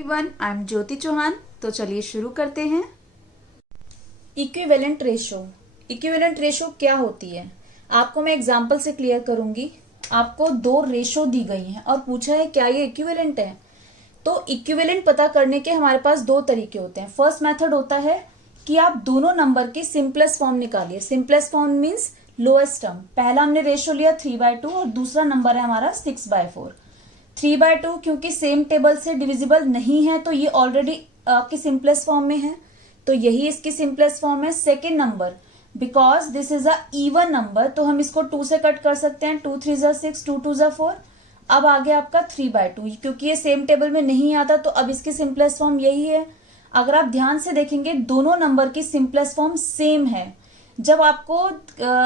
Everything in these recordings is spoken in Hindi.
एवरीवन, आई एम ज्योति चौहान। तो चलिए शुरू करते हैं। Equivalent ratio. इक्विवेलेंट रेशो क्या होती है आपको मैं एग्जांपल से क्लियर करूंगी। आपको दो रेशो दी गई हैं और पूछा है क्या ये इक्विवेलेंट है। तो इक्विवेलेंट पता करने के हमारे पास दो तरीके होते हैं। फर्स्ट मेथड होता है कि आप दोनों नंबर की सिंपलेस्ट फॉर्म निकालिए। Simplest form means lowest term. पहला हमने रेशो लिया 3/2 और दूसरा नंबर है हमारा 6/4। 3/2 क्योंकि सेम टेबल से डिविजिबल नहीं है तो ये ऑलरेडी आपकी सिंपलेस्ट फॉर्म में है, तो यही इसकी सिंपलेस्ट फॉर्म है। Second number because this is a even number तो हम इसको 2 से कट कर सकते हैं। 2 3 ज़ा 6, 2 2 ज़ा 4। अब आ गया आपका 3/2 क्योंकि ये सेम टेबल में नहीं आता तो अब इसकी सिंपलेस्ट फॉर्म यही है। अगर आप ध्यान से देखेंगे दोनों नंबर की सिंपलेस्ट फॉर्म सेम है। जब आपको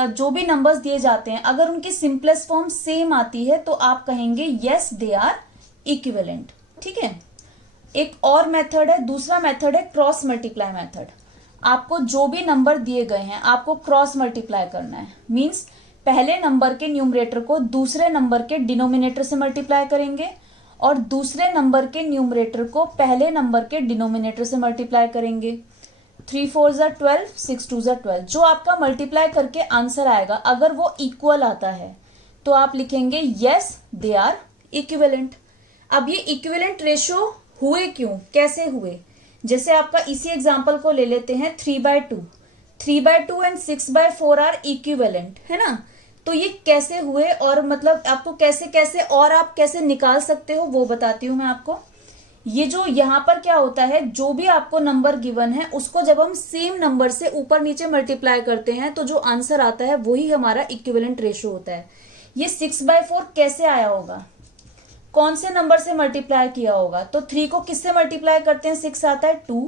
जो भी नंबर्स दिए जाते हैं अगर उनकी सिंपलेस्ट फॉर्म सेम आती है तो आप कहेंगे यस दे आर इक्विवेलेंट। ठीक है। एक और मेथड है, दूसरा मेथड है क्रॉस मल्टीप्लाई मेथड। आपको जो भी नंबर दिए गए हैं आपको क्रॉस मल्टीप्लाई करना है। मींस पहले नंबर के न्यूमरेटर को दूसरे नंबर के डिनोमिनेटर से मल्टीप्लाई करेंगे और दूसरे नंबर के न्यूमरेटर को पहले नंबर के डिनोमिनेटर से मल्टीप्लाई करेंगे। 3 4 ज़ा 12, 6 2 ज़ा 12। जो आपका मल्टीप्लाई करके आंसर आएगा अगर वो इक्वल आता है तो आप लिखेंगे यस दे आर इक्विवेलेंट। अब ये इक्विवेलेंट रेशो हुए क्यों, कैसे हुए? जैसे आपका इसी एग्जांपल को ले लेते हैं 3/2। 3/2 एंड 6/4 आर इक्विवेलेंट, है ना। तो ये कैसे हुए और मतलब आपको कैसे कैसे और आप कैसे निकाल सकते हो वो बताती हूं मैं आपको। ये जो यहाँ पर क्या होता है, जो भी आपको नंबर गिवन है उसको जब हम सेम नंबर से ऊपर नीचे मल्टीप्लाई करते हैं तो जो आंसर आता है वही हमारा इक्विवेलेंट रेशो होता है। ये 6/4 कैसे आया होगा, कौन से नंबर से मल्टीप्लाई किया होगा? तो 3 को किससे मल्टीप्लाई करते हैं? 6 आता है 2।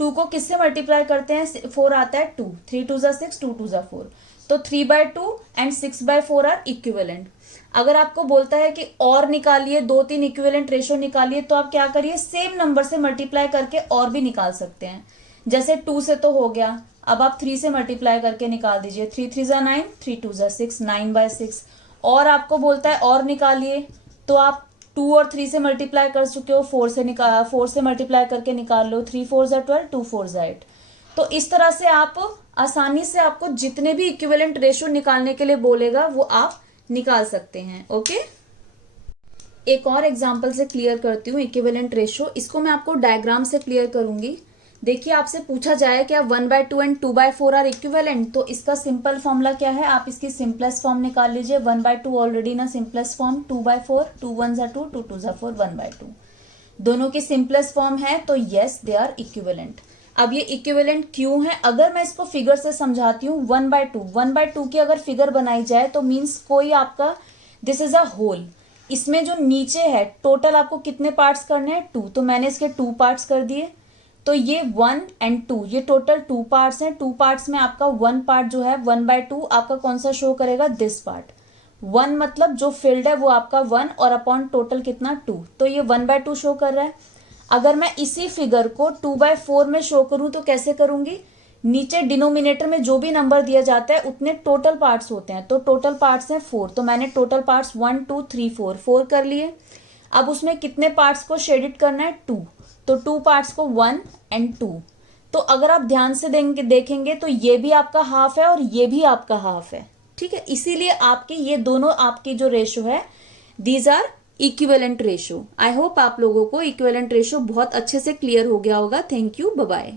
2 को किससे मल्टीप्लाई करते हैं? 4 आता है 2। 3 2 ज़ा 6, 2 2 ज़ा 4। तो 3/2 एंड 6/4 आर इक्विवेलेंट। अगर आपको बोलता है कि और निकालिए, 2-3 इक्विवेलेंट रेशो निकालिए, तो आप क्या करिए, सेम नंबर से मल्टीप्लाई करके और भी निकाल सकते हैं। जैसे 2 से तो हो गया, अब आप 3 से मल्टीप्लाई करके निकाल दीजिए। 3 3 ज़ा 9, 3 2 ज़ा 6, 9/6। और आपको बोलता है और निकालिए तो आप 2 और 3 से मल्टीप्लाई कर चुके हो, 4 से मल्टीप्लाई करके निकाल लो। 3 4 ज़ा 12, 2 4 ज़ा 8। तो इस तरह से आप आसानी से आपको जितने भी इक्विवेलेंट रेशो निकालने के लिए बोलेगा वो आप निकाल सकते हैं। ओके। एक और एग्जांपल से क्लियर करती हूँ इक्विवेलेंट रेशो। इसको मैं आपको डायग्राम से क्लियर करूंगी। देखिए, आपसे पूछा जाए क्या 1/2 एंड 2/4 आर इक्विवेलेंट, तो इसका सिंपल फॉर्मूला क्या है, आप इसकी सिंपलेस्ट फॉर्म निकाल लीजिए। 1/2 ऑलरेडी ना सिंपलेस्ट फॉर्म, 2/4, 2 1 ज़ा 2, 2 2 ज़ा 4, 1/2 दोनों की सिंपलेस्ट फॉर्म है तो यस दे आर इक्विवेलेंट। अब ये इक्विवेलेंट क्यों है, अगर मैं इसको फिगर से समझाती हूँ। 1/2 की अगर फिगर बनाई जाए तो मीन्स कोई आपका दिस इज अ होल, इसमें जो नीचे है टोटल आपको कितने पार्ट्स करने हैं? 2। तो मैंने इसके 2 पार्ट्स कर दिए। तो ये 1 एंड 2 ये टोटल 2 पार्ट्स हैं। 2 पार्ट्स में आपका 1 पार्ट जो है 1/2 आपका कौन सा शो करेगा? This part. 1 मतलब जो फील्ड है वो आपका 1 और अपॉन टोटल कितना 2, तो ये 1/2 शो कर रहा है। अगर मैं इसी फिगर को 2/4 में शो करूं तो कैसे करूंगी? नीचे डिनोमिनेटर में जो भी नंबर दिया जाता है उतने टोटल पार्ट्स होते हैं, तो टोटल पार्ट्स हैं 4। तो मैंने टोटल पार्ट्स 1 2 3 4 कर लिए। अब उसमें कितने पार्ट्स को शेडिड करना है? 2। तो 2 पार्ट्स को 1 एंड 2। तो अगर आप ध्यान से देखेंगे तो ये भी आपका हाफ है और ये भी आपका हाफ है। ठीक है, इसीलिए आपके ये दोनों आपकी जो रेशो है these are equivalent ratio. I hope आप लोगों को इक्विवेलेंट रेशो बहुत अच्छे से क्लियर हो गया होगा। Thank you, bye bye.